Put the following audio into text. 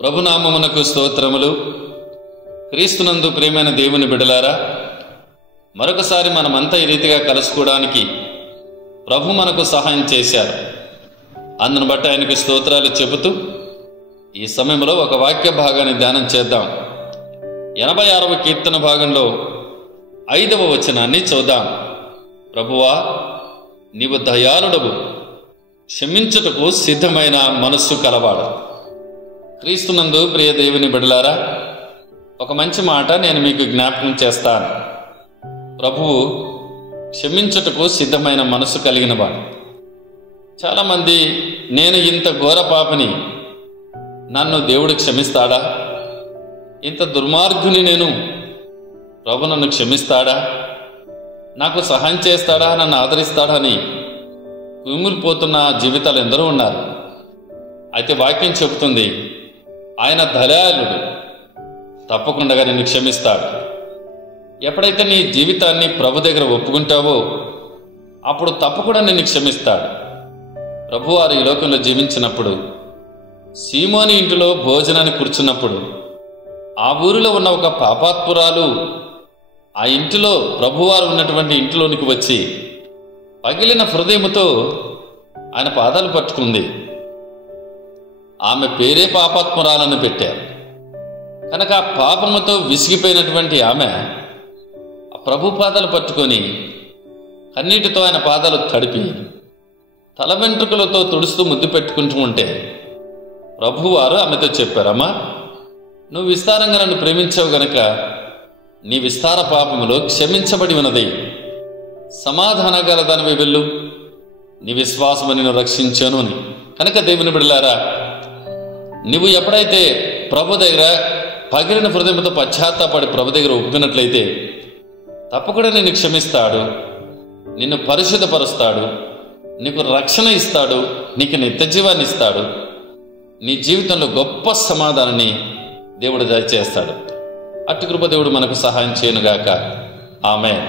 ప్రభునామమునకు స్తోత్రములు. క్రీస్తునందు ప్రియమైన దేవుని బిడ్డలారా, మరొకసారి మనమంతా ఈ రీతిగా కలుసుకోవడానికి ప్రభు మనకు సహాయం చేశారు. అందును బట్టి ఆయనకు స్తోత్రాలు చెబుతూ ఈ సమయంలో ఒక వాక్య భాగాన్ని ధ్యానం చేద్దాం. 86వ కీర్తన భాగంలో 5వ వచనాన్ని చూద్దాం. ప్రభువా, నీవు దయాళుడవు, క్షమించుటకు సిద్ధమైన మనస్సు కలవాడు. క్రీస్తునందు ప్రియ దేవుని బిడ్డలారా, ఒక మంచి మాట నేను మీకు జ్ఞాపకం చేస్తాను. ప్రభువు క్షమించుటకు సిద్ధమైన మనసు కలిగిన వాడు. చాలామంది, నేను ఇంత ఘోర పాపని, నన్ను దేవుడు క్షమిస్తాడా? ఇంత దుర్మార్గుని నేను, ప్రభు నన్ను క్షమిస్తాడా? నాకు సహాయం చేస్తాడా? నన్ను ఆదరిస్తాడా అని కుమిలిపోతున్న జీవితాలు ఎందరో ఉన్నారు. అయితే వాక్యం చెబుతుంది, ఆయన దయాళుడు, తప్పకుండా నిన్ను క్షమిస్తాడు. ఎప్పుడైతే నీ జీవితాన్ని ప్రభు దగ్గర ఒప్పుకుంటావో అప్పుడు తప్పకుండా నిన్ను క్షమిస్తాడు. ప్రభువారు ఈ లోకంలో జీవించినప్పుడు సీమోని ఇంటిలో భోజనాన్ని కూర్చున్నప్పుడు ఆ ఊరిలో ఉన్న ఒక పాపాత్మురాలు ఆ ఇంటిలో ప్రభువారు ఉన్నటువంటి ఇంటిలోనికి వచ్చి పగిలిన హృదయముతో ఆయన పాదాలు పట్టుకుంది. ఆమె పేరే పాపాత్మురాలని పెట్టారు కనుక ఆ పాపముతో విసిగిపోయినటువంటి ఆమె ఆ ప్రభు పాదాలు పట్టుకొని కన్నీటితో ఆయన పాదాలు తడిపి తల వెంట్రుకలతో తుడుస్తూ ముద్దు పెట్టుకుంటూ ఉంటే ప్రభువారు ఆమెతో చెప్పారమ్మా, నువ్వు విస్తారంగా నన్ను ప్రేమించావు గనక నీ విస్తార పాపములో క్షమించబడి ఉన్నది. సమాధాన గల దానివి వెళ్ళు, నీ విశ్వాసము నిన్ను రక్షించాను అని. కనుక దేవుని బిడ్డలారా, నువ్వు ఎప్పుడైతే ప్రభు దగ్గర పగిలిన హృదయంతో పశ్చాత్తాపడి ప్రభు దగ్గర ఒప్పుకున్నట్లయితే తప్పకుండా నిన్ను క్షమిస్తాడు, నిన్ను పరిశుద్ధపరుస్తాడు, నీకు రక్షణ ఇస్తాడు, నీకు నిత్య జీవాన్ని ఇస్తాడు, నీ జీవితంలో గొప్ప సమాధానాన్ని దేవుడు దయచేస్తాడు. అట్టి కృప దేవుడు మనకు సహాయం చేయనుగాక. ఆమేన్.